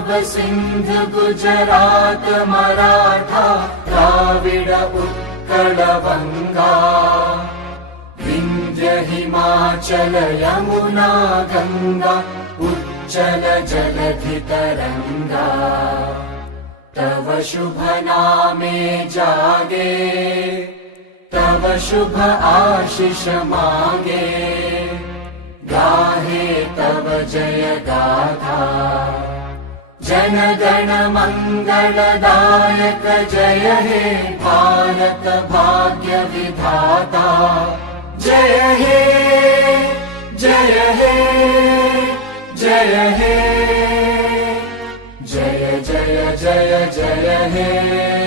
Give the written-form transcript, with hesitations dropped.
पंजाब सिंध गुजरात मराठा द्राविड उत्कल बंगा विंध्य हिमाचल यमुना गंगा उच्चल जलधि तरंगा तव शुभ नामे जागे तव शुभ आशीष मांगे गाहे तव जय गाथा जन गण मंगलदायक जय हे भारत भाग्य विधाता जय हे जय हे जय हे जय जय जय जय हे।